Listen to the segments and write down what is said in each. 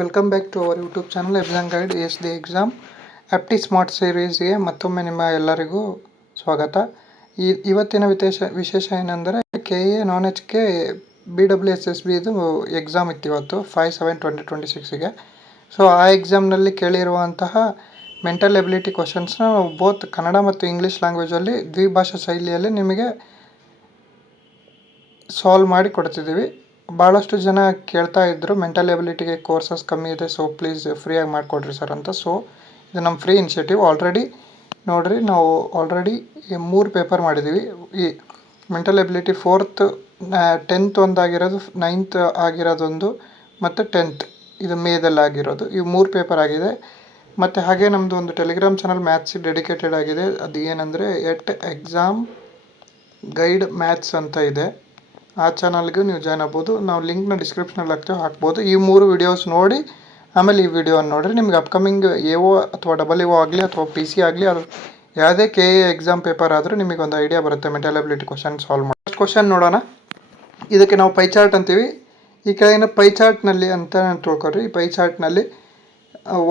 Welcome back to our YouTube channel exam guides the exam apti smart ಸೀರೀಸ್ಗೆ ಮತ್ತೊಮ್ಮೆ ನಿಮ್ಮ ಎಲ್ಲರಿಗೂ ಸ್ವಾಗತ. ಇವತ್ತಿನ ವಿಶೇಷ ಏನೆಂದರೆ KA ನಾನ್ ಎಚ್ ಕೆ BWSSBದು ಎಕ್ಸಾಮ್ ಇತ್ತು ಇವತ್ತು 5/7/2026ಗೆ. ಸೊ ಆ ಎಕ್ಸಾಮ್ನಲ್ಲಿ ಕೇಳಿರುವಂತಹ ಮೆಂಟಲ್ ಎಬಿಲಿಟಿ ಕ್ವಶನ್ಸ್ನ ಬೋತ್ ಕನ್ನಡ ಮತ್ತು ಇಂಗ್ಲೀಷ್ ಲ್ಯಾಂಗ್ವೇಜಲ್ಲಿ ದ್ವಿಭಾಷಾ ಶೈಲಿಯಲ್ಲಿ ನಿಮಗೆ ಸಾಲ್ವ್ ಮಾಡಿ ಕೊಡ್ತಿದ್ದೀವಿ. ಭಾಳಷ್ಟು ಜನ ಕೇಳ್ತಾ ಇದ್ದರು ಮೆಂಟಲ್ ಎಬಿಲಿಟಿಗೆ ಕೋರ್ಸಸ್ ಕಮ್ಮಿ ಇದೆ, ಸೊ ಪ್ಲೀಸ್ ಫ್ರೀಯಾಗಿ ಮಾಡಿಕೊಡ್ರಿ ಸರ್ ಅಂತ. ಸೊ ಇದು ನಮ್ಮ ಫ್ರೀ ಇನಿಷಿಯೇಟಿವ್. ಆಲ್ರೆಡಿ ನೋಡಿರಿ, ನಾವು ಆಲ್ರೆಡಿ 3 ಪೇಪರ್ ಮಾಡಿದ್ದೀವಿ. ಈ mental ability 4th 10th ಒಂದಾಗಿರೋದು, 9th ಆಗಿರೋದೊಂದು ಮತ್ತು 10th ಇದು ಮೇದಲ್ಲಿ ಆಗಿರೋದು. ಇವು 3 ಪೇಪರ್ ಆಗಿದೆ. ಮತ್ತು ಹಾಗೆ ನಮ್ಮದು ಒಂದು ಟೆಲಿಗ್ರಾಮ್ ಚಾನಲ್ ಮ್ಯಾಥ್ಸಿಗೆ ಡೆಡಿಕೇಟೆಡ್ ಆಗಿದೆ. ಅದು ಏನಂದರೆ ಎಕ್ಸಾಮ್ ಗೈಡ್ ಮ್ಯಾಥ್ಸ್ ಅಂತ ಇದೆ. ಆ ಚಾನಲ್ಗೆ ನೀವು ಜಾಯ್ನ್ ಆಗ್ಬೋದು. ನಾವು ಲಿಂಕ್ನ ಡಿಸ್ಕ್ರಿಪ್ಷನಲ್ಲಿ ಹಾಕ್ಬೋದು. ಈ 3 ವಿಡಿಯೋಸ್ ನೋಡಿ ಆಮೇಲೆ ಈ ವಿಡಿಯೋನ ನೋಡಿರಿ. ನಿಮ್ಗೆ ಅಪ್ಕಮಿಂಗ್ AO ಅಥವಾ EO ಆಗಲಿ ಅಥವಾ PC ಆಗಲಿ, ಅದು ಯಾವುದೇ KA ಎಕ್ಸಾಮ್ ಪೇಪರ್ ಆದರೂ ನಿಮಗೆ ಒಂದು ಐಡಿಯಾ ಬರುತ್ತೆ ಮೆಂಟಲ್ ಎಬಿಲಿಟಿ ಕ್ವಶನ್ ಸಾಲ್ವ್ ಮಾಡಿ. ಫಸ್ಟ್ ಕ್ವಶನ್ ನೋಡೋಣ. ಇದಕ್ಕೆ ನಾವು ಪೈ ಚಾರ್ಟ್ ಅಂತೀವಿ. ಈ ಕೆಳಗಿನ ಪೈ ಚಾರ್ಟ್ನಲ್ಲಿ ಅಂತ ತಿಳ್ಕೊಳ್ರಿ. ಈ ಪೈ ಚಾರ್ಟ್ನಲ್ಲಿ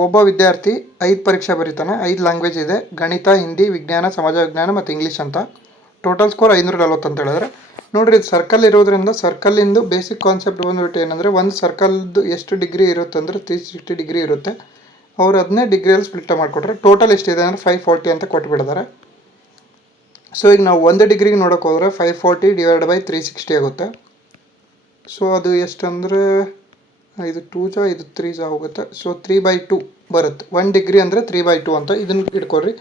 ಒಬ್ಬ ವಿದ್ಯಾರ್ಥಿ 5 ಪರೀಕ್ಷೆ ಬರೀತಾನೆ. 5 ಲ್ಯಾಂಗ್ವೇಜ್ ಇದೆ: ಗಣಿತ, ಹಿಂದಿ, ವಿಜ್ಞಾನ, ಸಮಾಜ ವಿಜ್ಞಾನ ಮತ್ತು ಇಂಗ್ಲೀಷ್ ಅಂತ. ಟೋಟಲ್ ಸ್ಕೋರ್ 540 ಅಂತ ಹೇಳಿದ್ರೆ ನೋಡಿರಿ, ಇದು ಸರ್ಕಲ್ ಇರೋದ್ರಿಂದ ಸರ್ಕಲ್ಲಿಂದು ಬೇಸಿಕ್ ಕಾನ್ಸೆಪ್ಟ್ ಬಂದುಬಿಟ್ಟು ಏನಂದರೆ, ಒಂದು ಸರ್ಕಲ್ದು ಎಷ್ಟು ಡಿಗ್ರಿ ಇರುತ್ತೆ ಅಂದರೆ 360 ಡಿಗ್ರಿ ಇರುತ್ತೆ. ಅವರು ಅದನ್ನೇ ಡಿಗ್ರಿಯಲ್ಲಿ ಸ್ಪ್ಲಿಟ್ ಮಾಡಿಕೊಟ್ರೆ ಟೋಟಲ್ ಎಷ್ಟಿದೆ ಅಂದರೆ 540 ಅಂತ ಕೊಟ್ಬಿಟ್ಟಿದ್ದಾರೆ. ಸೊ ಈಗ ನಾವು 1 ಡಿಗ್ರಿಗೆ ನೋಡೋಕೆ ಹೋದರೆ 540 / 360 ಆಗುತ್ತೆ. ಸೊ ಅದು ಎಷ್ಟಂದರೆ ಇದು 2 ಇದು 3 ಹೋಗುತ್ತೆ. ಸೊ 3/2 ಬರುತ್ತೆ. 1 ಡಿಗ್ರಿ ಅಂದರೆ 3/2 ಅಂತ. ಇದನ್ನು ಇಟ್ಕೊಳ್ರಿ.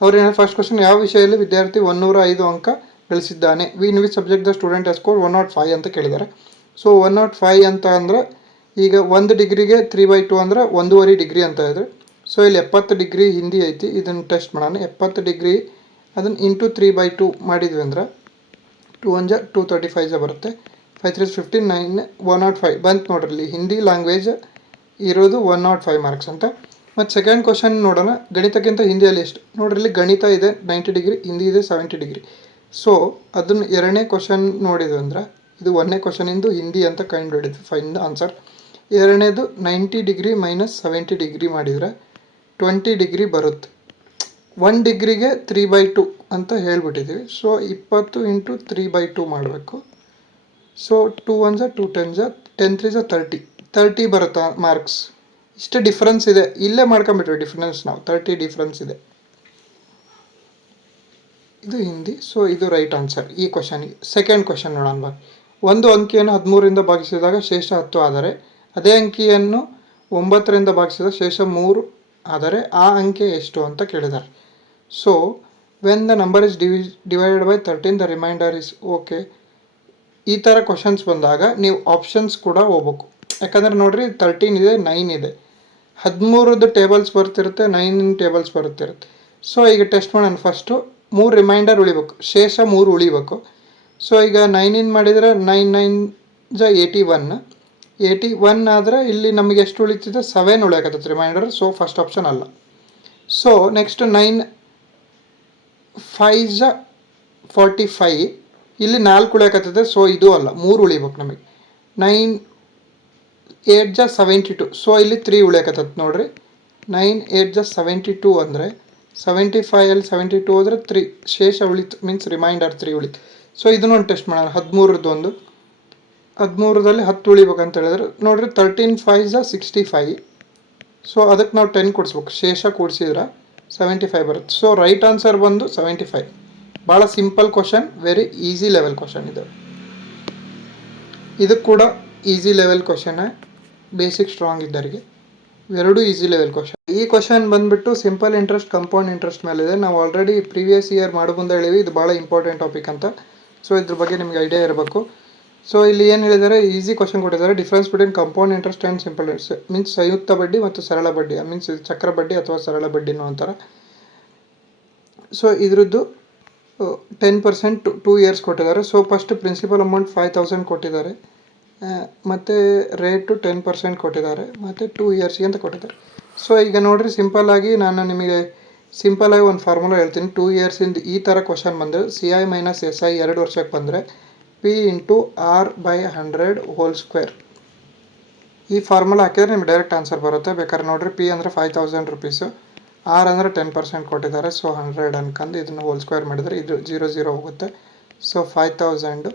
ಅವ್ರು ಏನೋ ಫಸ್ಟ್ ಕ್ವಶನ್, ಯಾವ ವಿಷಯದಲ್ಲಿ ವಿದ್ಯಾರ್ಥಿ 105 ಅಂಕ ಗಳಿಸಿದ್ದಾನೆ? In which subject the student has scored 105 ಅಂತ ಕೇಳಿದ್ದಾರೆ. ಸೊ 105 ಅಂತ ಅಂದರೆ ಈಗ 1 ಡಿಗ್ರಿಗೆ 3/2 ಅಂದರೆ 1.5 ಡಿಗ್ರಿ ಅಂತ ಇದೆ. ಸೊ ಇಲ್ಲಿ 70 ಡಿಗ್ರಿ ಹಿಂದಿ ಐತಿ. ಇದನ್ನು ಟೆಸ್ಟ್ ಮಾಡೋಣ. 70 ಡಿಗ್ರಿ ಅದನ್ನು ಇಂಟು 3/2 ಮಾಡಿದ್ವಿ ಅಂದರೆ 2 1 235 ಬರುತ್ತೆ. 5 3 15 9 105 ಬಂತು ನೋಡ್ರಿ. ಇಲ್ಲಿ ಹಿಂದಿ ಲ್ಯಾಂಗ್ವೇಜ್ ಇರೋದು 105 ಮಾರ್ಕ್ಸ್ ಅಂತ. ಮತ್ತು ಸೆಕೆಂಡ್ ಕ್ವಶನ್ ನೋಡೋಣ. ಗಣಿತಕ್ಕಿಂತ ಹಿಂದಿಯಲ್ಲಿ ಎಷ್ಟು? ನೋಡ್ರಿ, ಇಲ್ಲಿ ಗಣಿತ ಇದೆ 90 ಡಿಗ್ರಿ, ಹಿಂದಿ ಇದೆ 70 ಡಿಗ್ರಿ. ಸೊ ಅದನ್ನು ಎರಡನೇ ಕ್ವಶನ್ ನೋಡಿದ್ವಿ ಅಂದ್ರೆ, ಇದು 1ನೇ ಕ್ವಶನಿಂದು ಹಿಂದಿ ಅಂತ ಕಂಡು ಹಿಡಿದ್ವಿ. Fine the answer. ಎರಡನೇದು 90 ಡಿಗ್ರಿ ಮೈನಸ್ 70 ಡಿಗ್ರಿ ಮಾಡಿದರೆ 20 ಡಿಗ್ರಿ ಬರುತ್ತೆ. 1 ಡಿಗ್ರಿಗೆ 3/2 ಅಂತ ಹೇಳ್ಬಿಟ್ಟಿದ್ದೀವಿ. ಸೊ 20 ಇಂಟು 3/2 ಮಾಡಬೇಕು. ಸೊ 2 1 2 10 10 3 30 ಬರುತ್ತಾ ಮಾರ್ಕ್ಸ್. ಇಷ್ಟು ಡಿಫ್ರೆನ್ಸ್ ಇದೆ. ಇಲ್ಲೇ ಮಾಡ್ಕೊಂಬಿಟ್ವಿ ಡಿಫ್ರೆನ್ಸ್ ನಾವು. 30 ಡಿಫ್ರೆನ್ಸ್ ಇದೆ. ಇದು ಹಿಂದಿ. ಸೊ ಇದು ರೈಟ್ ಆನ್ಸರ್ ಈ ಕ್ವಶನಿಗೆ. ಸೆಕೆಂಡ್ ಕ್ವಶನ್ ನೋಡೋಣ. ಒಂದು ಅಂಕಿಯನ್ನು 13ರಿಂದ ಭಾಗಿಸಿದಾಗ ಶೇಷ 10 ಆದರೆ, ಅದೇ ಅಂಕಿಯನ್ನು 9ರಿಂದ ಭಾಗಿಸಿದಾಗ ಶೇಷ 3 ಆದರೆ ಆ ಅಂಕೆ ಎಷ್ಟು ಅಂತ ಕೇಳಿದ್ದಾರೆ. So when the number is divided by 13 the reminder is okay. ಈ ಥರ ಕ್ವಶನ್ಸ್ ಬಂದಾಗ ನೀವು ಆಪ್ಷನ್ಸ್ ಕೂಡ ಹೋಗ್ಬೇಕು. ಯಾಕಂದರೆ ನೋಡಿರಿ, 13 ಇದೆ, 9 ಇದೆ, 13ದು ಟೇಬಲ್ಸ್ ಬರ್ತಿರುತ್ತೆ, 9 ಟೇಬಲ್ಸ್ ಬರ್ತಿರುತ್ತೆ. ಸೊ ಈಗ ಟೆಸ್ಟ್ ಮಾಡೋಣ. ಫಸ್ಟು 3 ರಿಮೈಂಡರ್ ಉಳಿಬೇಕು, ಶೇಷ 3 ಉಳಿಬೇಕು. ಸೊ ಈಗ 9 ಮಾಡಿದರೆ 9 9 81 ಆದರೆ ಇಲ್ಲಿ ನಮಗೆ ಎಷ್ಟು ಉಳಿತಿದೆ? 7 ಉಳಿಯಾಕತ್ತೈತೆ ರಿಮೈಂಡರ್. ಸೊ ಫಸ್ಟ್ ಆಪ್ಷನ್ ಅಲ್ಲ. ಸೊ ನೆಕ್ಸ್ಟ್ 9 5 45, ಇಲ್ಲಿ 4 ಉಳಿಯಾಕತ್ತೈತೆ. ಸೊ ಇದು ಅಲ್ಲ, 3 ಉಳಿಬೇಕು ನಮಗೆ. 9 8 72, ಸೊ ಇಲ್ಲಿ 3 ಉಳಿಯಾಕತ್ತೈತೆ ನೋಡ್ರಿ. 9 8 72 ಅಂದರೆ 75 72 ಹೋದರೆ 3 ಶೇಷ ಉಳಿತು, ಮೀನ್ಸ್ ರಿಮೈಂಡರ್ 3 ಉಳಿತು. ಸೊ ಇದನ್ನು ಒಂದು ಟೆಸ್ಟ್ ಮಾಡೋಣ. 13ದು 13ರಲ್ಲಿ 10 ಉಳಿಬೇಕಂತ ಹೇಳಿದ್ರೆ ನೋಡಿರಿ, 13 5 65. ಸೊ ಅದಕ್ಕೆ ನಾವು 10 ಕೊಡಿಸ್ಬೇಕು. ಶೇಷ ಕೂಡಿಸಿದ್ರೆ 75 ಬರುತ್ತೆ. ಸೊ ರೈಟ್ ಆನ್ಸರ್ ಬಂದು 75. ಭಾಳ simple question, very easy level question ಇದು. ಇದು ಕೂಡ easy level question, basic strong ಇದ್ದವರಿಗೆ ಎರಡೂ ಈಸಿ ಲೆವೆಲ್ ಕ್ವಶನ್. ಈ ಕ್ವಶನ್ ಬಂದುಬಿಟ್ಟು ಸಿಂಪಲ್ ಇಂಟ್ರೆಸ್ಟ್, ಕಂಪೌಂಡ್ ಇಂಟ್ರೆಸ್ಟ್ ಮೇಲಿದೆ. ನಾವು ಆಲ್ರೆಡಿ ಪ್ರೀವಿಯಸ್ ಇಯರ್ ಮಾಡೋ ಮುಂದೆ ಹೇಳಿವಿ, ಇದು ಭಾಳ ಇಂಪಾರ್ಟೆಂಟ್ ಟಾಪಿಕ್ ಅಂತ. ಸೊ ಇದ್ರ ಬಗ್ಗೆ ನಿಮಗೆ ಐಡಿಯಾ ಇರಬೇಕು. ಸೊ ಇಲ್ಲಿ ಏನು ಹೇಳಿದ್ದಾರೆ, ಈಸಿ ಕ್ವಶನ್ ಕೊಟ್ಟಿದ್ದಾರೆ. Difference between compound interest and simple interest, means ಸಂಯುಕ್ತ ಬಡ್ಡಿ ಮತ್ತು ಸರಳ ಬಡ್ಡಿ, ಮೀನ್ಸ್ ಚಕ್ರ ಬಡ್ಡಿ ಅಥವಾ ಸರಳ ಬಡ್ಡಿನೂ ಅಂತಾರೆ. ಸೊ ಇದ್ರದ್ದು 10% 2 ಇಯರ್ಸ್ ಕೊಟ್ಟಿದ್ದಾರೆ. ಸೊ ಫಸ್ಟ್ ಪ್ರಿನ್ಸಿಪಲ್ ಅಮೌಂಟ್ 5000 ಕೊಟ್ಟಿದ್ದಾರೆ, ಮತ್ತು ರೇಟು 10% ಕೊಟ್ಟಿದ್ದಾರೆ, ಮತ್ತು 2 ಇಯರ್ಸ್ಗೆ ಅಂತ ಕೊಟ್ಟಿದ್ದಾರೆ. ಸೊ ಈಗ ನೋಡಿರಿ, ಸಿಂಪಲ್ಲಾಗಿ ನಾನು ನಿಮಗೆ ಸಿಂಪಲ್ಲಾಗಿ ಒಂದು ಫಾರ್ಮುಲಾ ಹೇಳ್ತೀನಿ. 2 ಇಯರ್ಸಿಂದ ಈ ಥರ ಕ್ವಶನ್ ಬಂದರೆ CI ಮೈನಸ್ SI 2 ವರ್ಷಕ್ಕೆ ಬಂದರೆ P × R/100 ಹೋಲ್ ಸ್ಕ್ವೇರ್. ಈ ಫಾರ್ಮುಲಾ ಹಾಕಿದ್ರೆ ನಿಮ್ಗೆ ಡೈರೆಕ್ಟ್ ಆನ್ಸರ್ ಬರುತ್ತೆ. ಬೇಕಾದ್ರೆ ನೋಡಿರಿ, ಪಿ ಅಂದರೆ 5000 ರುಪೀಸು, ಆರ್ ಅಂದರೆ 10% ಕೊಟ್ಟಿದ್ದಾರೆ. ಸೊ 100 ಅನ್ಕಂಡು ಇದನ್ನು ಹೋಲ್ ಸ್ಕ್ವೇರ್ ಮಾಡಿದರೆ ಇದು 0 ಹೋಗುತ್ತೆ. ಸೊ 5000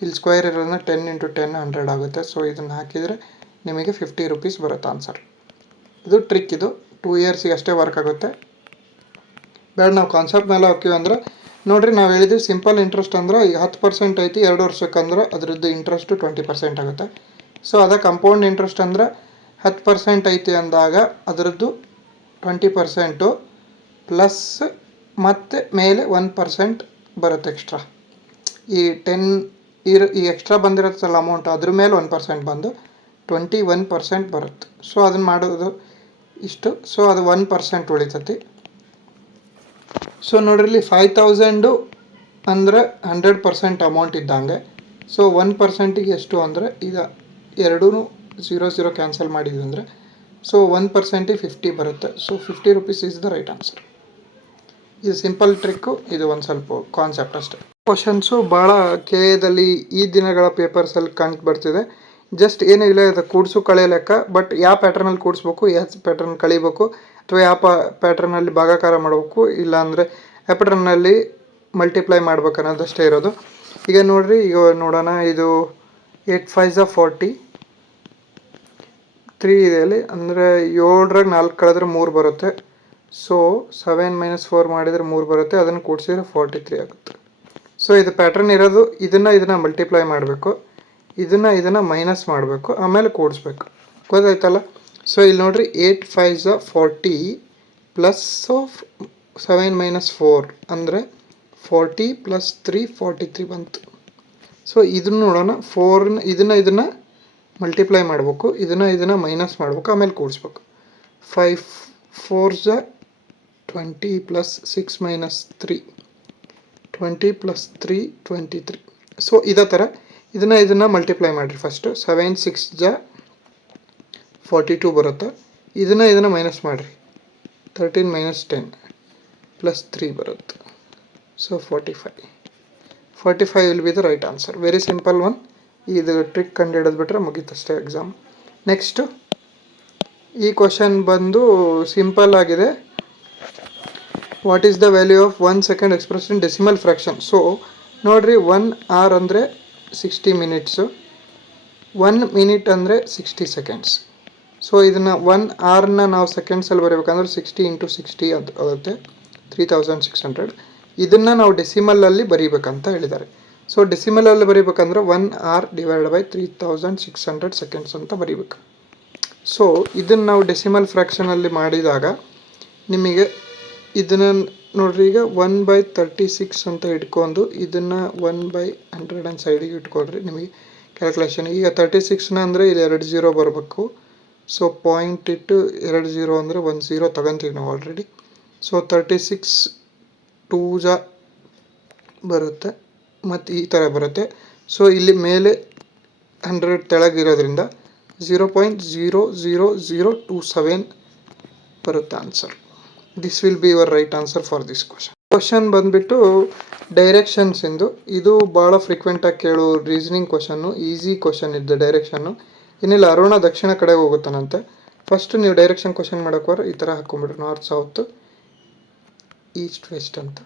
ಇಲ್ಲಿ ಸ್ಕ್ವೇರ್ ಇರೋದನ್ನ 10 × 10 100 ಆಗುತ್ತೆ. ಸೊ ಇದನ್ನು ಹಾಕಿದರೆ ನಿಮಗೆ 50 ರುಪೀಸ್ ಬರುತ್ತೆ ಆನ್ಸರ್. ಇದು ಟ್ರಿಕ್, ಇದು 2 ಇಯರ್ಸಿಗೆ ಅಷ್ಟೇ ವರ್ಕ್ ಆಗುತ್ತೆ. ಬೇಡ ನಾವು ಕಾನ್ಸೆಪ್ಟ್ ಮೇಲೆ ಹೋಗ್ತೀವಿ ಅಂದರೆ ನೋಡಿರಿ, ನಾವು ಹೇಳಿದ್ವಿ ಸಿಂಪಲ್ ಇಂಟ್ರೆಸ್ಟ್ ಅಂದ್ರೆ ಈಗ 10% ಐತಿ 2 ವರ್ಷಕ್ಕಂದ್ರೆ ಅದರದ್ದು ಇಂಟ್ರೆಸ್ಟು 20% ಆಗುತ್ತೆ. ಸೊ ಅದಕ್ಕೆ ಕಂಪೌಂಡ್ ಇಂಟ್ರೆಸ್ಟ್ ಅಂದರೆ 10% ಐತಿ ಅಂದಾಗ ಅದರದ್ದು 20% ಪ್ಲಸ್ ಮತ್ತು ಮೇಲೆ 1% ಬರುತ್ತೆ ಎಕ್ಸ್ಟ್ರಾ. ಈ 10 ಈ ಎಕ್ಸ್ಟ್ರಾ ಬಂದಿರುತ್ತಲ್ಲ ಅಮೌಂಟ್, ಅದ್ರ ಮೇಲೆ 1% ಬಂದು 21% ಬರುತ್ತೆ. ಸೊ ಅದನ್ನು ಮಾಡೋದು ಇಷ್ಟು. ಸೊ ಅದು 1% ಉಳಿತೈತಿ. ಸೊ ನೋಡ್ರಿ, 5000 ಅಂದರೆ 100% ಅಮೌಂಟ್ ಇದ್ದಂಗೆ. ಸೊ 1%ಗೆ ಎಷ್ಟು ಅಂದರೆ ಈಗ ಎರಡೂ 0 ಕ್ಯಾನ್ಸಲ್ ಮಾಡಿದ್ವಿ ಅಂದರೆ ಸೊ 1%ಗೆ 50 ಬರುತ್ತೆ. So 50 rupees is the right answer. ಇದು ಸಿಂಪಲ್ ಟ್ರಿಕ್ಕು, ಇದು ಒಂದು ಸ್ವಲ್ಪ ಕಾನ್ಸೆಪ್ಟ್ ಅಷ್ಟೇ. ಕ್ವಶನ್ಸು ಭಾಳ ಕೆ ಎದಲ್ಲಿ ಈ ದಿನಗಳ ಪೇಪರ್ಸಲ್ಲಿ ಕಂಡು ಬರ್ತಿದೆ. ಜಸ್ಟ್ ಏನೂ ಇಲ್ಲ, ಇದು ಕೂಡಿಸು ಕಳೆ ಲೆಕ್ಕ. ಬಟ್ ಯಾವ ಪ್ಯಾಟ್ರನಲ್ಲಿ ಕೂಡಿಸ್ಬೇಕು, ಯಾವ ಪ್ಯಾಟ್ರನ್ ಕಳಿಬೇಕು, ಅಥವಾ ಯಾವ ಪ್ಯಾಟ್ರನಲ್ಲಿ ಭಾಗಾಕಾರ ಮಾಡಬೇಕು, ಇಲ್ಲಾಂದರೆ ಯಾವ ಪ್ಯಾಟ್ರನ್ನಲ್ಲಿ ಮಲ್ಟಿಪ್ಲೈ ಮಾಡ್ಬೇಕು ಅನ್ನೋದಷ್ಟೇ ಇರೋದು. ಈಗ ನೋಡಿರಿ, ಈಗ ನೋಡೋಣ. ಇದು 8 5 40, 3 ಇದೆ ಅಲ್ಲಿ, ಅಂದರೆ 7ರಾಗ 4 ಕಳೆದ್ರೆ 3 ಬರುತ್ತೆ. ಸೊ 7 - 4 ಮಾಡಿದರೆ 3 ಬರುತ್ತೆ. ಅದನ್ನು ಕೂಡಿಸಿದ್ರೆ 43 ಆಗುತ್ತೆ. ಸೊ ಇದು ಪ್ಯಾಟ್ರನ್ ಇರೋದು, ಇದನ್ನು ಮಲ್ಟಿಪ್ಲೈ ಮಾಡಬೇಕು, ಇದನ್ನು ಮೈನಸ್ ಮಾಡಬೇಕು, ಆಮೇಲೆ ಕೂಡಿಸ್ಬೇಕು. ಗೊತ್ತಾಯ್ತಲ್ಲ? ಸೊ ಇಲ್ಲಿ ನೋಡಿರಿ, 8 5 40 ಪ್ಲಸ್ 7 - 4 ಅಂದರೆ 40 + 3 43 ಬಂತು. ಸೊ ಇದನ್ನು ನೋಡೋಣ. 4 ಇದನ್ನು ಮಲ್ಟಿಪ್ಲೈ ಮಾಡಬೇಕು, ಇದನ್ನು ಮೈನಸ್ ಮಾಡಬೇಕು, ಆಮೇಲೆ ಕೂಡಿಸ್ಬೇಕು. 5 4 20 + 6 - 3 20 + 3 23. ಸೊ ಇದೇ ಥರ ಇದನ್ನು ಮಲ್ಟಿಪ್ಲೈ ಮಾಡಿರಿ ಫಸ್ಟು. 7 6 42 ಬರುತ್ತೆ. ಇದನ್ನು ಮೈನಸ್ ಮಾಡಿರಿ. 13 - 10 + 3 ಬರುತ್ತೆ. So 45 will be the right answer. Very simple one. ಇದು ಟ್ರಿಕ್ ಕಂಡು ಹಿಡಿದು ಬಿಟ್ರೆ ಮುಗೀತಷ್ಟೇ ಎಕ್ಸಾಮ್. ನೆಕ್ಸ್ಟು ಈ ಕ್ವಶನ್ ಬಂದು ಸಿಂಪಲ್ ಆಗಿದೆ. What is the value of 1 second express in decimal fraction? So ನೋಡಿರಿ, 1 hour ಅಂದರೆ 60 ಮಿನಿಟ್ಸು, 1 ಮಿನಿಟ್ ಅಂದರೆ 60 ಸೆಕೆಂಡ್ಸ್. ಸೊ ಇದನ್ನು 1 hourನ ನಾವು ಸೆಕೆಂಡ್ಸಲ್ಲಿ ಬರೀಬೇಕಂದ್ರೆ 60 × 60 ಅಂತ ಆಗುತ್ತೆ, 3600. ಇದನ್ನು ನಾವು ಡೆಸಿಮಲಲ್ಲಿ ಬರೀಬೇಕಂತ ಹೇಳಿದ್ದಾರೆ. ಸೊ ಡೆಸಿಮಲಲ್ಲಿ ಬರೀಬೇಕಂದ್ರೆ 1 hour / 3600 ಸೆಕೆಂಡ್ಸ್ ಅಂತ ಬರೀಬೇಕು. ಸೊ ಇದನ್ನು ನಾವು ಡೆಸಿಮಲ್ ಫ್ರ್ಯಾಕ್ಷನಲ್ಲಿ ಮಾಡಿದಾಗ ನಿಮಗೆ ಇದನ್ನು ನೋಡ್ರಿ, ಈಗ 1/36 ಅಂತ ಇಟ್ಕೊಂಡು ಇದನ್ನು 1/100 ಸೈಡಿಗೆ ಇಟ್ಕೊಳ್ರಿ. ನಿಮಗೆ ಕ್ಯಾಲ್ಕುಲೇಷನ್ ಈಗ 36ನ ಅಂದರೆ ಇಲ್ಲಿ 2 0 ಬರಬೇಕು. ಸೊ ಪಾಯಿಂಟ್ ಇಟ್ಟು 2 0 ಅಂದರೆ 1 0 ತಗೊಂತೀವಿ ನಾವು ಆಲ್ರೆಡಿ. ಸೊ 36 2 ಬರುತ್ತೆ, ಮತ್ತು ಈ ಥರ ಬರುತ್ತೆ. ಸೊ ಇಲ್ಲಿ ಮೇಲೆ 100 ತೆಳಗಿರೋದ್ರಿಂದ 0.00027 ಬರುತ್ತೆ answer. This will be your right answer for this question. Question ಬಂದುಬಿಟ್ಟು ಡೈರೆಕ್ಷನ್ಸಿಂದು. ಇದು ಭಾಳ ಫ್ರೀಕ್ವೆಂಟಾಗಿ ಕೇಳೋ ರೀಸನಿಂಗ್ ಕ್ವಶನ್ನು, ಈಸಿ ಕ್ವಶನ್ ಇದ್ದು ಡೈರೆಕ್ಷನ್ನು. ಏನಿಲ್ಲ, ಅರುಣ ದಕ್ಷಿಣ ಕಡೆ ಹೋಗುತ್ತಾನಂತೆ. ಫಸ್ಟ್ ನೀವು ಡೈರೆಕ್ಷನ್ ಕ್ವಶನ್ ಮಾಡೋಕ್ಕೋದ್ರೆ ಈ ಥರ ಹಾಕ್ಕೊಂಬಿಡ್ರಿ, ನಾರ್ತ್ ಸೌತ್ ಈಸ್ಟ್ ವೆಸ್ಟ್ ಅಂತ.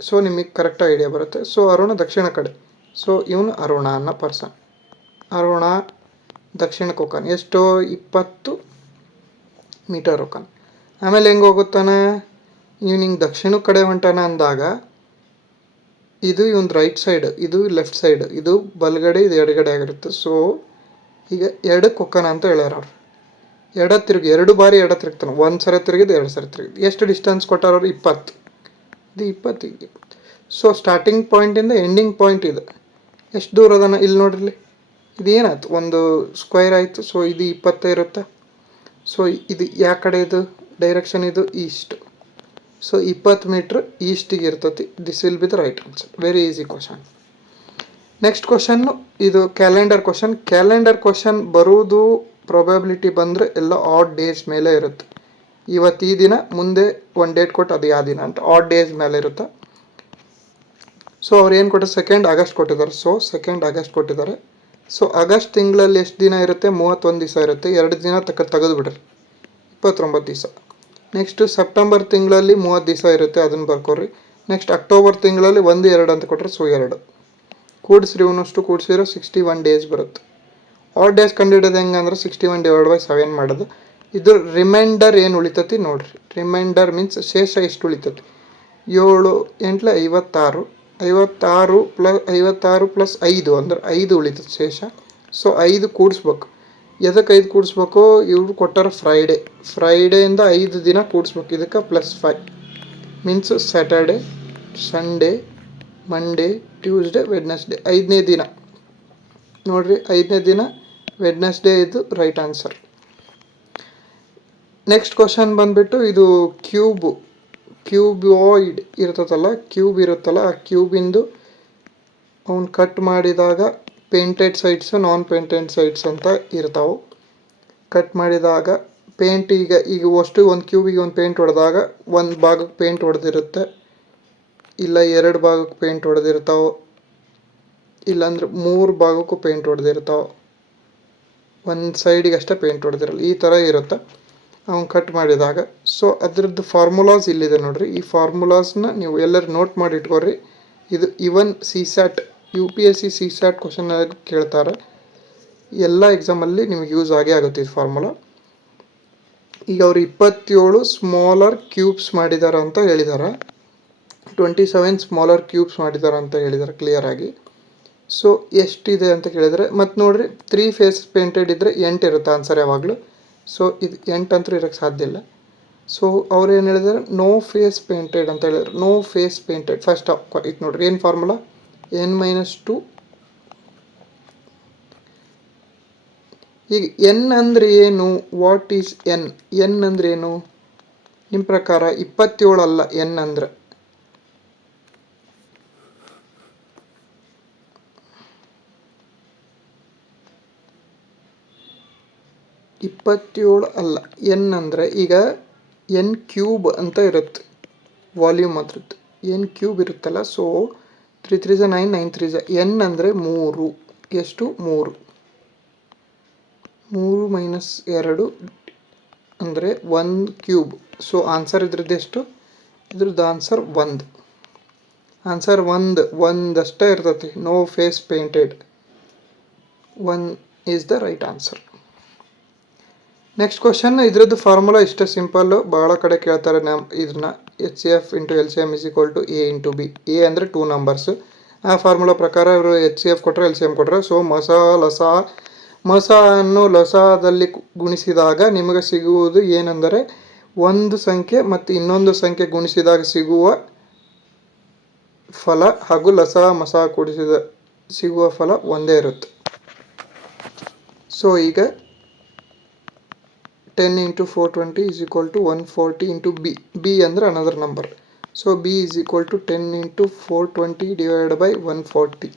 ಸೊ ನಿಮಗೆ ಕರೆಕ್ಟಾಗಿ ಐಡಿಯಾ ಬರುತ್ತೆ. ಸೊ ಅರುಣ ದಕ್ಷಿಣ ಕಡೆ. ಸೊ ಇವನು ಅರುಣ ಅನ್ನೋ ಪರ್ಸನ್. ಅರುಣ ದಕ್ಷಿಣಕ್ಕೆ ಹೋಗ್ತಾನೆ. ಎಷ್ಟೋ 20 ಮೀಟರ್ ಹೋಗ್ತಾನೆ. ಆಮೇಲೆ ಹೆಂಗೆ ಹೋಗುತ್ತಾನೆ, ಹಿಂಗೆ ದಕ್ಷಿಣ ಕಡೆ ಹೊಂಟಾನ ಅಂದಾಗ ಇದು ಇವನ್ ರೈಟ್ ಸೈಡ್, ಇದು ಲೆಫ್ಟ್ ಸೈಡ್, ಇದು ಬಲಗಡೆ, ಇದು ಎಡಗಡೆ ಆಗಿರುತ್ತೆ. ಸೊ ಈಗ ಎಡಕ್ಕೆ ಹೋಗ್ತಾನ ಅಂತ ಹೇಳ್ಯಾರ ಅವ್ರು. ಎಡ ತಿರುಗಿ 2 ಬಾರಿ ಎಡ ತಿರುಗ್ತಾನೆ. 1 ಸರಿ ತಿರುಗಿದ್ದು 2 ಸರಿ ತಿರುಗಿದ್ದು. ಎಷ್ಟು ಡಿಸ್ಟೆನ್ಸ್ ಕೊಟ್ಟಾರವ್ರು? 20. ಇದು 20. ಸೊ ಸ್ಟಾರ್ಟಿಂಗ್ ಪಾಯಿಂಟಿಂದ ಎಂಡಿಂಗ್ ಪಾಯಿಂಟ್ ಇದೆ. ಎಷ್ಟು ದೂರ ಅದನ್ನು ಇಲ್ಲಿ ನೋಡ್ರಿ. ಇದು ಏನಾಯ್ತು, ಒಂದು ಸ್ಕ್ವೇರ್ ಆಯಿತು. ಸೊ ಇದು 20 ಇರುತ್ತೆ. ಸೊ ಇದು ಯಾವ ಕಡೆ ಇದು ಡೈರೆಕ್ಷನ್? ಇದು ಈಸ್ಟ್. ಸೊ 20 ಮೀಟ್ರ್ ಈಸ್ಟಿಗೆ ಇರ್ತತಿ. This will be the right answer. Very easy question. Next question ಇದು ಕ್ಯಾಲೆಂಡರ್ ಕ್ವಶನ್. ಕ್ಯಾಲೆಂಡರ್ ಕ್ವಶನ್ ಬರೋದು ಪ್ರೊಬಬಿಲಿಟಿ ಬಂದರೆ ಎಲ್ಲ ಆಡ್ ಡೇಸ್ ಮೇಲೆ ಇರುತ್ತೆ. ಇವತ್ತು ಈ ದಿನ, ಮುಂದೆ ಒಂದು ಡೇಟ್ ಕೊಟ್ಟು ಅದು ಯಾವ ದಿನ ಅಂತ ಆಡ್ ಡೇಸ್ ಮೇಲೆ ಇರುತ್ತೆ. ಸೊ ಅವ್ರು ಏನು ಕೊಟ್ಟರು, 2 ಆಗಸ್ಟ್ ಕೊಟ್ಟಿದ್ದಾರೆ. ಸೊ 2 ಆಗಸ್ಟ್ ಕೊಟ್ಟಿದ್ದಾರೆ. ಸೊ ಆಗಸ್ಟ್ ತಿಂಗಳಲ್ಲಿ ಎಷ್ಟು ದಿನ ಇರುತ್ತೆ? 31 ದಿವಸ ಇರುತ್ತೆ. 2 ದಿನ ತೆಗೆದು ಬಿಡ್ರಿ, 29 ದಿವಸ. ನೆಕ್ಸ್ಟು ಸೆಪ್ಟೆಂಬರ್ ತಿಂಗಳಲ್ಲಿ 30 ದಿವಸ ಇರುತ್ತೆ, ಅದನ್ನು ಬರ್ಕೊಡ್ರಿ. ನೆಕ್ಸ್ಟ್ ಅಕ್ಟೋಬರ್ ತಿಂಗಳಲ್ಲಿ 1, 2 ಅಂತ ಕೊಟ್ಟರೆ ಸೊ 2 ಕೂಡಿಸ್ರಿ. ಇವನಷ್ಟು ಕೂಡಿಸಿದ್ರೆ 61 ಡೇಸ್ ಬರುತ್ತೆ. ಆಡ್ ಡೇಸ್ ಕಂಡುಹಿಡಿಯೋದು ಹೆಂಗೆ ಅಂದ್ರೆ 61/7 ಮಾಡೋದು. ಇದು ರಿಮೈಂಡರ್ ಏನು ಉಳಿತತಿ ನೋಡಿರಿ. ರಿಮೈಂಡರ್ ಮೀನ್ಸ್ ಶೇಷ ಎಷ್ಟು ಉಳಿತತಿ? 7 8 56. 56 ಪ್ಲಸ್ 5 ಅಂದ್ರೆ 5 ಉಳಿತದೆ ಶೇಷ. ಸೊ 5 ಕೂಡಿಸ್ಬೇಕು. ಎದಕ್ಕೆ 5 ಕೂಡಿಸ್ಬೇಕು? ಇವ್ರು ಕೊಟ್ಟಾರ ಫ್ರೈಡೆಯಿಂದ 5 ದಿನ ಕೂಡಿಸ್ಬೇಕು. ಇದಕ್ಕೆ +5 means Saturday, Sunday, Monday, Tuesday, Wednesday. 5ನೇ ದಿನ ನೋಡಿರಿ, 5ನೇ ದಿನ ವೆಡ್ನೆಸ್ಡೇ. ಇದು ರೈಟ್ ಆನ್ಸರ್. ನೆಕ್ಸ್ಟ್ ಕ್ವಶನ್ ಬಂದುಬಿಟ್ಟು ಇದು ಕ್ಯೂಬಾಯ್ಡ್ ಇರ್ತದಲ್ಲ, ಕ್ಯೂಬ್ ಇರುತ್ತಲ್ಲ, ಆ ಕ್ಯೂಬಿಂದು ಅವ್ನು ಕಟ್ ಮಾಡಿದಾಗ ಪೇಂಟೆಡ್ ಸೈಡ್ಸು, ನಾನ್ ಪೇಂಟೆಡ್ ಸೈಡ್ಸ್ ಅಂತ ಇರ್ತಾವೆ. ಕಟ್ ಮಾಡಿದಾಗ ಪೇಂಟ್ ಈಗ ಅಷ್ಟು ಒಂದು ಕ್ಯೂಬಿಗೆ ಒಂದು ಪೇಂಟ್ ಹೊಡೆದಾಗ ಒಂದು ಭಾಗಕ್ಕೆ ಪೇಂಟ್ ಹೊಡೆದಿರುತ್ತೆ, ಇಲ್ಲ 2 ಭಾಗಕ್ಕೆ ಪೇಂಟ್ ಹೊಡೆದಿರ್ತಾವೆ, ಇಲ್ಲಾಂದ್ರೆ 3 ಭಾಗಕ್ಕೂ ಪೇಂಟ್ ಹೊಡೆದಿರ್ತಾವೆ, ಒಂದು ಸೈಡಿಗೆ ಅಷ್ಟೇ ಪೇಂಟ್ ಹೊಡೆದಿರಲ್ಲ, ಈ ಥರ ಇರುತ್ತೆ ಅವ್ನು ಕಟ್ ಮಾಡಿದಾಗ. ಸೊ ಅದ್ರದ್ದು ಫಾರ್ಮುಲಾಸ್ ಇಲ್ಲಿದೆ ನೋಡ್ರಿ. ಈ ಫಾರ್ಮುಲಾಸ್ನ ನೀವು ಎಲ್ಲರೂ ನೋಟ್ ಮಾಡಿ ಇಟ್ಕೊಡ್ರಿ. ಇದು ಇವನ್ CSAT UPSC CSAT ಕ್ವಶನ್ ಕೇಳ್ತಾರೆ. ಎಲ್ಲ ಎಕ್ಸಾಮಲ್ಲಿ ನಿಮಗೆ ಯೂಸ್ ಆಗೇ ಆಗುತ್ತೆ ಇದು ಫಾರ್ಮುಲಾ. ಈಗ ಅವರು 27 ಸ್ಮಾಲರ್ ಕ್ಯೂಬ್ಸ್ ಮಾಡಿದ್ದಾರೆ ಅಂತ ಹೇಳಿದ್ದಾರೆ, 27 ಸ್ಮಾಲರ್ ಕ್ಯೂಬ್ಸ್ ಮಾಡಿದ್ದಾರೆ ಅಂತ ಹೇಳಿದ್ದಾರೆ ಕ್ಲಿಯರಾಗಿ. ಸೊ ಎಷ್ಟಿದೆ ಅಂತ ಕೇಳಿದರೆ, ಮತ್ತು ನೋಡಿರಿ 3 ಫೇಸ್ ಪೇಂಟೆಡ್ ಇದ್ದರೆ 8 ಇರುತ್ತೆ ಆನ್ಸರ್ ಯಾವಾಗಲೂ. ಸೊ ಇದು 8 ಅಂತೂ ಇರೋಕ್ಕೆ ಸಾಧ್ಯ ಇಲ್ಲ. ಸೊ ಅವ್ರು ಏನು ಹೇಳಿದ್ದಾರೆ? ನೋ ಫೇಸ್ ಪೇಂಟೆಡ್ ಅಂತ ಹೇಳಿದ್ರು. ನೋ ಫೇಸ್ ಪೇಂಟೆಡ್ ಫಸ್ಟ್ ಇದು ನೋಡ್ರಿ, ಏನು ಫಾರ್ಮುಲಾ? n-2. ಈಗ n ಅಂದರೆ ಏನು? What is n? n ಅಂದರೆ ಏನು ನಿಮ್ಮ ಪ್ರಕಾರ? 27 ಅಲ್ಲ n ಅಂದರೆ. ಅಲ್ಲ, n ಅಂದರೆ ಈಗ n³ ಅಂತ ಇರುತ್ತೆ ವಾಲ್ಯೂಮ್ ಅದ್ರದ್ದು. n³ ಇರುತ್ತಲ್ಲ, ಸೊ 3 3 9 9 3 n ಅಂದರೆ 3. ಎಷ್ಟು? 3 - 2 ಅಂದರೆ 1³ ಸೊ ಆನ್ಸರ್ ಇದ್ರದ್ದು ಎಷ್ಟು? ಇದ್ರದ್ದು ಆನ್ಸರ್ 1. ಆನ್ಸರ್ 1 ಅಷ್ಟೇ ಇರ್ತೈತಿ. No face painted 1 is the right answer. Next question, ಇದ್ರದ್ದು ಫಾರ್ಮುಲಾ ಇಷ್ಟೇ ಸಿಂಪಲ್ಲು, ಭಾಳ ಕಡೆ ಕೇಳ್ತಾರೆ ಇದನ್ನ. HCF × LCM = A × B. A ಅಂದರೆ 2 ನಂಬರ್ಸು. ಆ ಫಾರ್ಮುಲಾ ಪ್ರಕಾರ ಇವರು HCF ಕೊಟ್ಟರೆ LCM ಕೊಟ್ಟರೆ. ಸೊ ಮಸ ಅನ್ನು ಲಸಾದಲ್ಲಿ ಗುಣಿಸಿದಾಗ ನಿಮಗೆ ಸಿಗುವುದು ಏನೆಂದರೆ, ಒಂದು ಸಂಖ್ಯೆ ಮತ್ತು ಇನ್ನೊಂದು ಸಂಖ್ಯೆ ಗುಣಿಸಿದಾಗ ಸಿಗುವ ಫಲ ಹಾಗೂ ಮಸ ಕೂಡಿಸಿದ ಸಿಗುವ ಫಲ ಒಂದೇ ಇರುತ್ತೆ. ಸೊ ಈಗ 10 × 420 = 140 × B. B ಅಂದರೆ another number. So B = 10 × 420 / 140.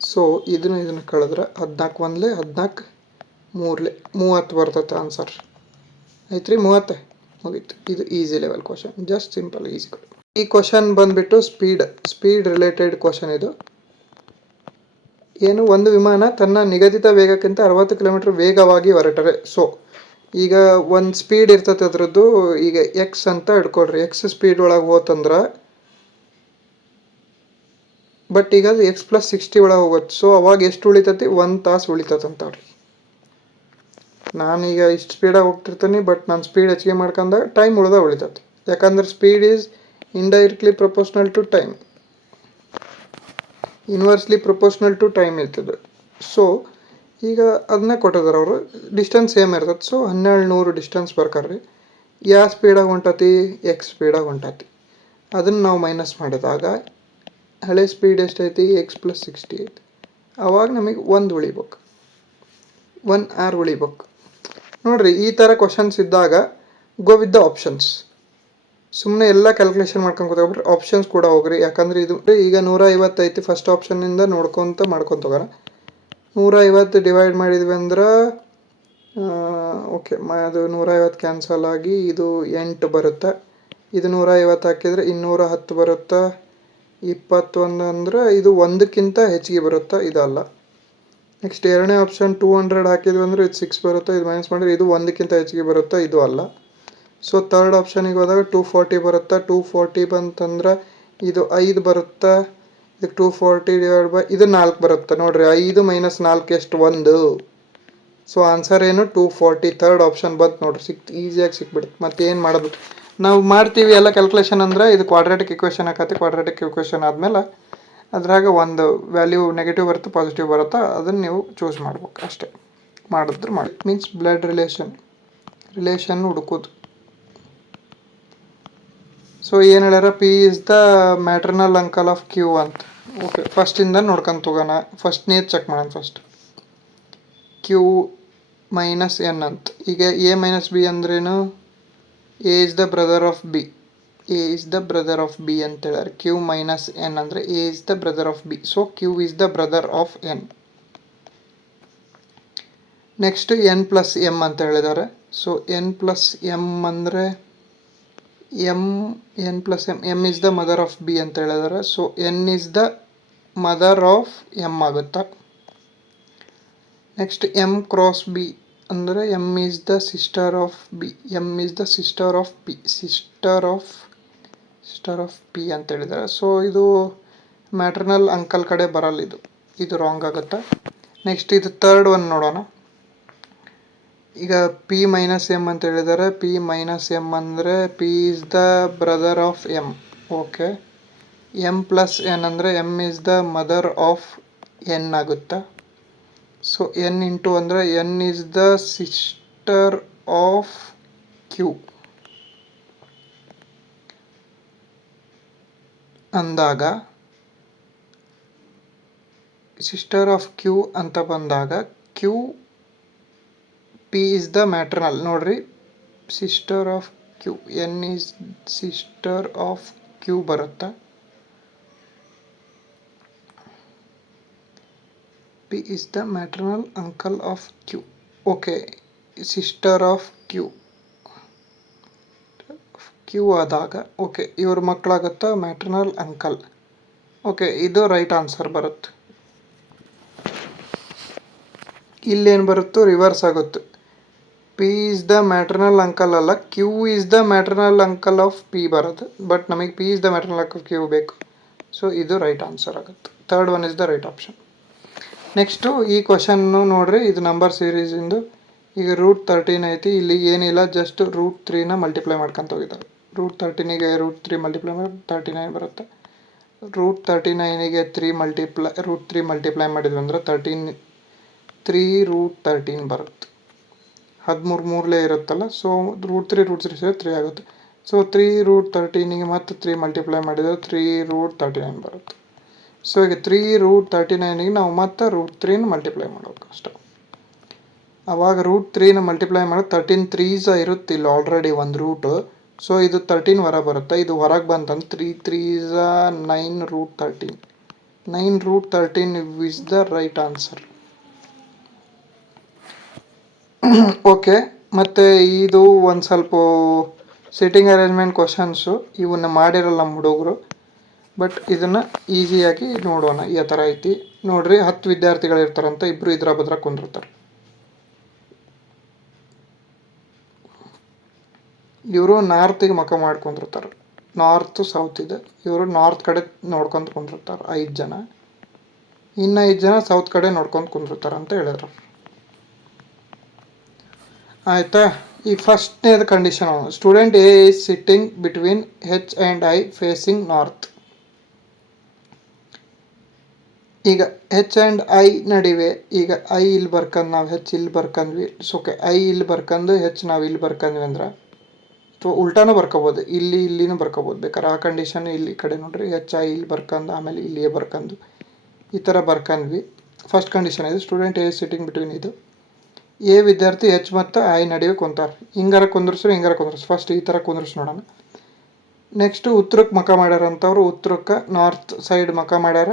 So ಇದನ್ನು ಕಳೆದ್ರೆ 14 1 14 3 30 ಬರ್ತೈತೆ ಆನ್ಸರ್. ಆಯ್ತು ರೀ, 30 ಮುಗೀತು. ಇದು easy level question, just simple easy. ಈ ಕ್ವಶನ್ ಬಂದುಬಿಟ್ಟು ಸ್ಪೀಡ್ ರಿಲೇಟೆಡ್ ಕ್ವಶನ್. ಇದು ಏನು? ಒಂದು ವಿಮಾನ ತನ್ನ ನಿಗದಿತ ವೇಗಕ್ಕಿಂತ 60 km ವೇಗವಾಗಿ ಹೊರಟರೆ. ಸೊ ಈಗ ಒಂದು ಸ್ಪೀಡ್ ಇರ್ತೈತೆ ಅದ್ರದ್ದು. ಈಗ X ಅಂತ ಹಿಡ್ಕೊಡ್ರಿ. X ಸ್ಪೀಡ್ ಒಳಗೆ ಹೋತಂದ್ರೆ, ಬಟ್ ಈಗ ಅದು X + 60 ಒಳಗೆ ಹೋಗುತ್ತೆ. ಸೊ ಅವಾಗ ಎಷ್ಟು ಉಳಿತೈತಿ? 1 ತಾಸು ಉಳಿತೈತಂತವ್ರಿ. ನಾನೀಗ ಇಷ್ಟು ಸ್ಪೀಡಾಗಿ ಹೋಗ್ತಿರ್ತೀನಿ, ಬಟ್ ನಾನು ಸ್ಪೀಡ್ ಹೆಚ್ಚಿಗೆ ಮಾಡ್ಕೊಂಡಾಗ ಟೈಮ್ ಉಳಿತೈತಿ. ಯಾಕಂದ್ರೆ speed is indirectly proportional to time, inversely proportional to time ಇರ್ತದೆ. ಸೊ ಈಗ ಅದನ್ನ ಕೊಟ್ಟಿದ್ದಾರೆ ಅವರು. ಡಿಸ್ಟೆನ್ಸ್ ಸೇಮ್ ಇರ್ತದೆ. ಸೊ 1200 ಡಿಸ್ಟೆನ್ಸ್ ಬರ್ಕರ್ರಿ. ಯಾವ ಸ್ಪೀಡಾಗಿ ಹೊಂಟತಿ? X ಸ್ಪೀಡಾಗಿ ಹೊಂಟತಿ. ಅದನ್ನು ನಾವು ಮೈನಸ್ ಮಾಡಿದಾಗ ಹಳೆ ಸ್ಪೀಡ್ ಎಷ್ಟೈತಿ? X + 60 ಐತಿ. ಆವಾಗ ನಮಗೆ 1 ಉಳಿಬೇಕು, 1 hour ಉಳಿಬೇಕು. ನೋಡಿರಿ, ಈ ಥರ ಕ್ವಶನ್ಸ್ ಇದ್ದಾಗ ಗೋ ವಿತ್ ದ ಆಪ್ಷನ್ಸ್. ಸುಮ್ಮನೆ ಎಲ್ಲ ಕ್ಯಾಲ್ಕುಲೇಷನ್ ಮಾಡ್ಕೊಂಡು ಕೂತ್ಕೊಬಿಟ್ರೆ ಆಪ್ಷನ್ಸ್ ಕೂಡ ಹೋಗ್ರಿ. ಯಾಕಂದರೆ ಇದು ಈಗ 150 ಐತಿ, ಫಸ್ಟ್ ಆಪ್ಷನ್ನಿಂದ ಮಾಡ್ಕೊತ ಹೋಗೋಣ. 150 ಡಿವೈಡ್ ಮಾಡಿದ್ವಿ ಅಂದ್ರೆ ಓಕೆ, ಅದು 150 ಕ್ಯಾನ್ಸಲ್ ಆಗಿ ಇದು 8 ಬರುತ್ತೆ. ಇದು 150 ಹಾಕಿದರೆ 210 ಬರುತ್ತೆ. 21 ಅಂದರೆ ಇದು 1ಕ್ಕಿಂತ ಹೆಚ್ಚಿಗೆ ಬರುತ್ತೆ, ಇದಲ್ಲ. ನೆಕ್ಸ್ಟ್ ಎರಡನೇ ಆಪ್ಷನ್ 200 ಹಾಕಿದ್ವಿ ಅಂದರೆ ಇದು 6 ಬರುತ್ತೆ, ಇದು ಮೈನಸ್ ಮಾಡಿದ್ರೆ ಇದು 1ಕ್ಕಿಂತ ಹೆಚ್ಚಿಗೆ ಬರುತ್ತಾ, ಇದು ಅಲ್ಲ. ಸೊ ಥರ್ಡ್ ಆಪ್ಷನಿಗೆ ಹೋದಾಗ 240 ಬರುತ್ತಾ, 240 ಬಂತಂದ್ರೆ ಇದು 5 ಬರುತ್ತಾ, ಇದು 240 ಡಿವೈಡ್ ಬೈ ಇದು 4 ಬರುತ್ತೆ. ನೋಡಿರಿ 5 ಮೈನಸ್ 4 ಎಷ್ಟು, 1. ಸೊ ಆನ್ಸರ್ ಏನು 240. ಥರ್ಡ್ ಆಪ್ಷನ್ ಬಂತು ನೋಡಿರಿ, ಈಸಿಯಾಗಿ ಸಿಕ್ಬಿಡುತ್ತೆ. ಮತ್ತೆ ಏನು ಮಾಡೋದು, ನಾವು ಮಾಡ್ತೀವಿ ಎಲ್ಲ ಕ್ಯಾಲ್ಕುಲೇಷನ್ ಅಂದರೆ ಇದು ಕ್ವಾಡ್ರಾಟಿಕ್ ಇಕ್ವೇಷನ್ ಆಕತಿ. ಕ್ವಾಡ್ರಾಟಿಕ್ ಇಕ್ವೇಷನ್ ಆದಮೇಲೆ ಅದ್ರಾಗ ಒಂದು ವ್ಯಾಲ್ಯೂ ನೆಗೆಟಿವ್ ಬರುತ್ತೆ, ಪಾಸಿಟಿವ್ ಬರುತ್ತಾ, ಅದನ್ನು ನೀವು ಚೂಸ್ ಮಾಡ್ಬೇಕು ಅಷ್ಟೇ. ಮಾಡಿದ್ರೆ ಮಾಡಿ ಮೀನ್ಸ್ ಬ್ಲಡ್ ರಿಲೇಷನ್ ಹುಡುಕೋದು. ಸೊ ಏನು ಹೇಳ್ಯಾರ, P is the maternal uncle of Q ಅಂತ. ಓಕೆ, ಫಸ್ಟಿಂದ ನೋಡ್ಕೊಂಡು ತಗೋಣ. ಫಸ್ಟ್ನೇ ಚೆಕ್ ಮಾಡೋಣ. ಫಸ್ಟ್ ಕ್ಯೂ ಮೈನಸ್ ಎನ್ ಅಂತ. ಈಗ ಎ ಮೈನಸ್ ಬಿ ಅಂದ್ರೇನು, A is the brother of B. A is the brother of B ಅಂತ ಹೇಳ್ಯಾರ. ಕ್ಯೂ ಮೈನಸ್ ಎನ್ ಅಂದರೆ A is the brother of B. So Q is the brother of N. Next N plus M ಅಂತ ಹೇಳಿದ್ದಾರೆ. So N plus M ಅಂದರೆ N plus M is the mother of B ಅಂತ ಹೇಳಿದ್ದಾರೆ. So N is the mother of M ಆಗುತ್ತಾ. Next M cross B ಅಂದರೆ M is the sister of B. M is the sister of P. Sister of P ಅಂತ ಹೇಳಿದ್ದಾರೆ. So ಇದು ಮ್ಯಾಟ್ರನಲ್ uncle ಕಡೆ ಬರಲ್ಲ, ಇದು ರಾಂಗ್ ಆಗುತ್ತೆ. ನೆಕ್ಸ್ಟ್ ಇದು ಥರ್ಡ್ ಒನ್ ನೋಡೋಣ. ಈಗ ಪಿ ಮೈನಸ್ ಎಮ್ ಅಂತ ಹೇಳಿದ್ದಾರೆ. ಪಿ ಮೈನಸ್ ಎಮ್ ಅಂದರೆ P is the brother of M. Okay, M plus N ಅಂದರೆ M is the mother of N ಆಗುತ್ತಾ. ಸೊ ಎನ್ ಇಂಟು ಅಂದರೆ N is the sister of Q ಅಂದಾಗ, sister of Q ಅಂತ ಬಂದಾಗ Q P is the maternal. ನೋಡ್ರಿ, sister of Q, N is sister of Q ಬರುತ್ತಾ. P is the maternal uncle of Q. Okay, sister of Q ಆದಾಗ okay ಇವ್ರ ಮಕ್ಕಳಾಗುತ್ತಾ maternal uncle. Okay, ಇದು right answer ಬರುತ್ತೆ. ಇಲ್ಲೇನು ಬರುತ್ತೋ ರಿವರ್ಸ್ ಆಗುತ್ತೆ. P is the maternal uncle ಅಲ್ಲ, Q is the maternal uncle of P ಬರುತ್ತೆ. ಬಟ್ ನಮಗೆ P is the maternal uncle Q ಬೇಕು. ಸೊ ಇದು ರೈಟ್ ಆನ್ಸರ್ ಆಗುತ್ತೆ. Third one is the right option. Next ಈ ಕ್ವಶನ್ನು ನೋಡ್ರಿ, ಇದು ನಂಬರ್ ಸೀರೀಸಿಂದು. ಈಗ √13 ಐತಿ, ಇಲ್ಲಿ ಏನಿಲ್ಲ, ಜಸ್ಟ್ √3ನ ಮಲ್ಟಿಪ್ಲೈ ಮಾಡ್ಕೊಂತ ಹೋಗಿದ್ದಾರೆ. √13ಗೆ √3 ಮಲ್ಟಿಪ್ಲೈ ಮಾಡಿ 39 ಬರುತ್ತೆ. √39ಗೆ √3 ಮಲ್ಟಿಪ್ಲೈ ಮಾಡಿದ್ವಿ ಅಂದ್ರೆ 3√13 ಬರುತ್ತೆ. 13 ಮೂರಲೇ ಇರುತ್ತಲ್ಲ. ಸೊ √3 ಸೇರಿ 3 ಆಗುತ್ತೆ. ಸೊ 3√13ಗೆ ಮತ್ತೆ 3 ಮಲ್ಟಿಪ್ಲೈ ಮಾಡಿದರೆ 3√39 ಬರುತ್ತೆ. ಸೊ ಈಗ 3√39ಗೆ ನಾವು ಮತ್ತೆ √3ನ ಮಲ್ಟಿಪ್ಲೈ ಮಾಡಬೇಕು ಅಷ್ಟೇ. ಆವಾಗ √3ನ ಮಲ್ಟಿಪ್ಲೈ ಮಾಡಿ 13 3s ಇರುತ್ತೆ ಇಲ್ಲಿ ಆಲ್ರೆಡಿ ಒಂದು ರೂಟು. ಸೊ ಇದು 13 ಹೊರಗೆ ಬರುತ್ತೆ. ಇದು ಹೊರಗೆ ಬಂತಂದ್ರೆ 3 3s 9√13. 9√13 is the right answer. Okay, ಮತ್ತು ಇದು ಒಂದು ಸ್ವಲ್ಪ ಸಿಟ್ಟಿಂಗ್ ಅರೇಂಜ್ಮೆಂಟ್ ಕ್ವಶನ್ಸು, ಇವನ್ನ ಮಾಡಿರಲ್ಲ ನಮ್ಮ ಹುಡುಗರು. ಬಟ್ ಇದನ್ನು ಈಸಿಯಾಗಿ ನೋಡೋಣ. ಈ ಥರ ಐತಿ ನೋಡ್ರಿ, 10 ವಿದ್ಯಾರ್ಥಿಗಳು ಇರ್ತಾರಂತ, ಇಬ್ಬರು ಇದ್ರ ಬದ್ರ ಕುಂದಿರ್ತಾರೆ. ಇವರು ನಾರ್ತಿಗೆ ಮುಖ ಮಾಡ್ಕೊಂಡಿರ್ತಾರೆ. ನಾರ್ತ್ ಸೌತ್ ಇದೆ, ಇವರು ನಾರ್ತ್ ಕಡೆ ನೋಡ್ಕೊಂಡು ಕುಂದಿರ್ತಾರೆ 5 ಜನ. ಇನ್ನು 5 ಜನ ಸೌತ್ ಕಡೆ ನೋಡ್ಕೊಂಡು ಕುಂದಿರ್ತಾರೆ ಅಂತ ಹೇಳಿದ್ರು. ಆಯಿತಾ. ಈ ಫಸ್ಟ್ನೇದು condition, student A is sitting between H and I facing north. ಈಗ H ಆ್ಯಂಡ್ I ನಡಿವೆ. ಈಗ I ಇಲ್ಲಿ ಬರ್ಕಂಡು ನಾವು H ಇಲ್ಲಿ ಬರ್ಕಂದ್ವಿ. ಓಕೆ, I ಇಲ್ಲಿ ಬರ್ಕಂಡು H ನಾವು ಇಲ್ಲಿ ಬರ್ಕಂದ್ವಿ ಅಂದ್ರೆ ಉಲ್ಟಾನೂ ಬರ್ಕೋಬೋದು, ಇಲ್ಲಿನೂ ಬರ್ಕೋಬೋದು ಬೇಕಾದ್ರೆ. ಆ ಕಂಡೀಷನ್ ಇಲ್ಲಿ ಕಡೆ ನೋಡ್ರಿ, H I ಇಲ್ಲಿ ಬರ್ಕಂಡು ಆಮೇಲೆ ಇಲ್ಲಿಯೇ ಬರ್ಕಂಡು ಈ ಥರ ಬರ್ಕಂದ್ವಿ. ಫಸ್ಟ್ ಕಂಡೀಷನ್ ಇದು, ಸ್ಟೂಡೆಂಟ್ ಎ ಸಿಟ್ಟಿಂಗ್ ಬಿಟ್ವೀನ್. ಇದು ಎ ವಿದ್ಯಾರ್ಥಿ H ಮತ್ತು I ನಡುವೆ ಕುಂತಾರೆ. ಹಿಂಗಾರ ಕುಂದ್ರಸ್ರು, ಹಿಂಗಾರ ಕುಂದ್ರಸ್. ಫಸ್ಟ್ ಈ ಥರ ಕುಂದ್ರಸ್ ನೋಡೋಣ. ನೆಕ್ಸ್ಟು ಉತ್ತರಕ್ಕೆ ಮಖ ಮಾಡ್ಯಾರಂಥವ್ರು ಉತ್ತರಕ್ಕೆ ನಾರ್ತ್ ಸೈಡ್ ಮಖ ಮಾಡ್ಯಾರ.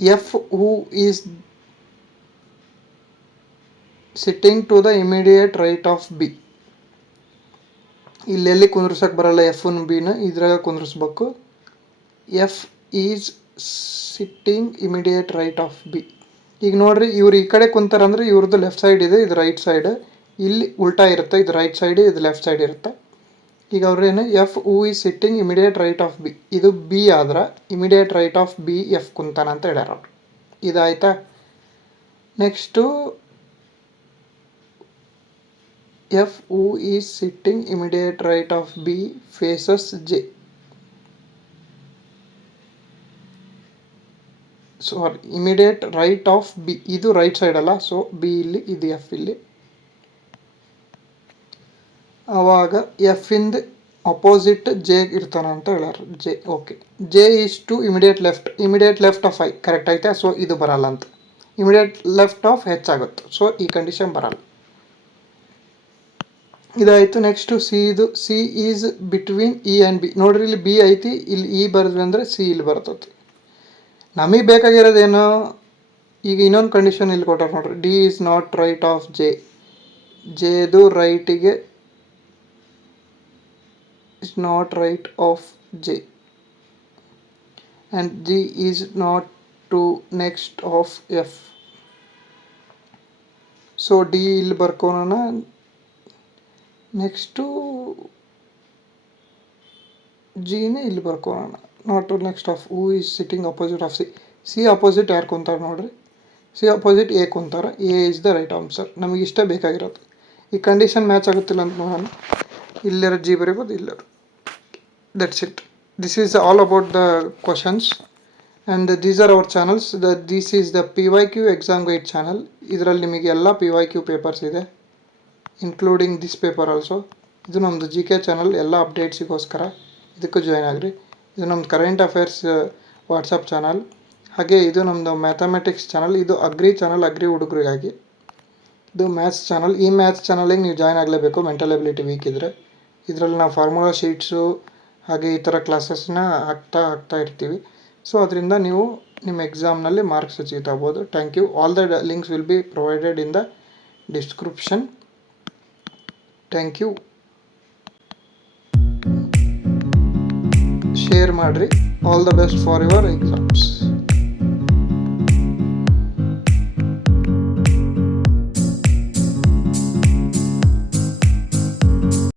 F who is sitting to the immediate right of B. ಇಲ್ಲೆಲ್ಲಿ ಕುಂದ್ರಸಕ್ಕೆ ಬರಲ್ಲ, F ನ B ನ ಇದ್ರಾಗ ಕುಂದ್ರಿಸ್ಬೇಕು. F is sitting immediate right of B. ಈಗ ನೋಡ್ರಿ, ಇವ್ರು ಈ ಕಡೆ ಕುಂತಾರಂದ್ರೆ ಇವ್ರದ್ದು ಲೆಫ್ಟ್ ಸೈಡ್ ಇದೆ, ಇದು ರೈಟ್ ಸೈಡ್. ಇಲ್ಲಿ ಉಲ್ಟಾ ಇರುತ್ತೆ, ಇದು ರೈಟ್ ಸೈಡ್, ಇದು ಲೆಫ್ಟ್ ಸೈಡ್ ಇರುತ್ತೆ. ಈಗ ಅವ್ರೇನು F who is sitting immediate right of B, ಇದು ಬಿ ಆದ್ರೆ immediate right of B F ಕುಂತಾನ ಅಂತ ಹೇಳ್ಯಾರ ಅವ್ರು. ಇದಾಯ್ತಾ. Next F who is sitting immediate right of B faces J. Sorry, immediate right of B, ಇದು ರೈಟ್ ಸೈಡ್ ಅಲ್ಲ, so B ಇಲ್ಲಿ, ಇದು ಎಫ್ ಇಲ್ಲಿ. ಆವಾಗ ಎಫ್ ಇಂದ ಅಪೋಸಿಟ್ ಜೆ ಇರ್ತಾನ ಅಂತ ಹೇಳ್ಯಾರ, J. Okay, J is to immediate left of I, correct ಐತೆ. ಸೊ ಇದು ಬರಲ್ಲ ಅಂತ, ಇಮಿಡಿಯೇಟ್ ಲೆಫ್ಟ್ ಆಫ್ ಹೆಚ್ಚಾಗುತ್ತೆ, ಸೊ ಈ ಕಂಡೀಷನ್ ಬರಲ್ಲ. ಇದಾಯಿತು. ನೆಕ್ಸ್ಟು ಸಿ, ಇದು C is between E and B. ನೋಡ್ರಿ, ಇಲ್ಲಿ ಬಿ ಐತಿ, ಇಲ್ಲಿ ಇ ಬರೆದ್ವಿ ಅಂದರೆ ಸಿ ಇಲ್ಲಿ ಬರ್ತೈತಿ. ನಮಗೆ ಬೇಕಾಗಿರೋದೇನು, ಈಗ ಇನ್ನೊಂದು ಕಂಡೀಷನ್ ಇಲ್ಲಿ ಕೊಟ್ಟಾರ ನೋಡ್ರಿ, D is not right of J. ಜೆದು ರೈಟಿಗೆ is not right of J and G is not to next of F. So D ಇಲ್ಲಿ ಬರ್ಕೋಣ. ನೆಕ್ಸ್ಟು ಜಿನೇ ಇಲ್ಲಿ ಬರ್ಕೋಣ, not to next of who is sitting opposite of C. C opposite ಯಾರು ಕುಂತಾರೆ ನೋಡ್ರಿ, C opposite A ಕುಂತಾರೆ, A is the right answer. ನಮಗೆ ಇಷ್ಟ ಬೇಕಾಗಿರೋದು. ಈ ಕಂಡೀಷನ್ ಮ್ಯಾಚ್ ಆಗುತ್ತಿಲ್ಲ ಅಂತ ನೋಡೋಣ. ಇಲ್ಲಿರೋ G ಬರೀಬೋದು, ಇಲ್ಲರು. That's it. This is all about the questions and these are our channels. This is the PYQ exam guide channel. ಇದರಲ್ಲಿ ನಿಮಗೆ ಎಲ್ಲ PYQ ಪೇಪರ್ಸ್ ಇದೆ, ಇನ್ಕ್ಲೂಡಿಂಗ್ ದಿಸ್ ಪೇಪರ್ ಆಲ್ಸೋ. ಇದು ನಮ್ಮದು ಜಿ ಕೆ ಚಾನಲ್, ಎಲ್ಲ ಅಪ್ಡೇಟ್ಸಿಗೋಸ್ಕರ ಇದಕ್ಕೂ ಜಾಯ್ನ್ ಆಗಿರಿ. ಇದು ನಮ್ಮದು ಕರೆಂಟ್ ಅಫೇರ್ಸ್ ವಾಟ್ಸಪ್ ಚಾನಲ್. ಹಾಗೆ ಇದು ನಮ್ಮದು ಮ್ಯಾಥಮೆಟಿಕ್ಸ್ ಚಾನಲ್. ಇದು ಅಗ್ರಿ ಚಾನಲ್, ಅಗ್ರಿ ಹುಡುಗರಿಗಾಗಿ. ಇದು ಮ್ಯಾಥ್ಸ್ ಚಾನಲ್. ಈ ಮ್ಯಾಥ್ಸ್ ಚಾನಲಿಗೆ ನೀವು ಜಾಯ್ನ್ ಆಗಲೇಬೇಕು, ಮೆಂಟಲ್ ಎಬಿಲಿಟಿ ವೀಕ್ ಇದ್ದರೆ. ಇದರಲ್ಲಿ ನಾವು ಫಾರ್ಮುಲಾ ಶೀಟ್ಸು ಹಾಗೆ ಈ ಥರ ಕ್ಲಾಸಸ್ನ ಹಾಕ್ತಾ ಇರ್ತೀವಿ. ಸೊ ಅದರಿಂದ ನೀವು ನಿಮ್ಮ ಎಕ್ಸಾಮ್ನಲ್ಲಿ ಮಾರ್ಕ್ಸ್ ಅಚೀವ್ ಆಗ್ಬೋದು. Thank you. All the links will be provided in the description. Thank you. Share ಮಾಡಿರಿ. All the best for your exams.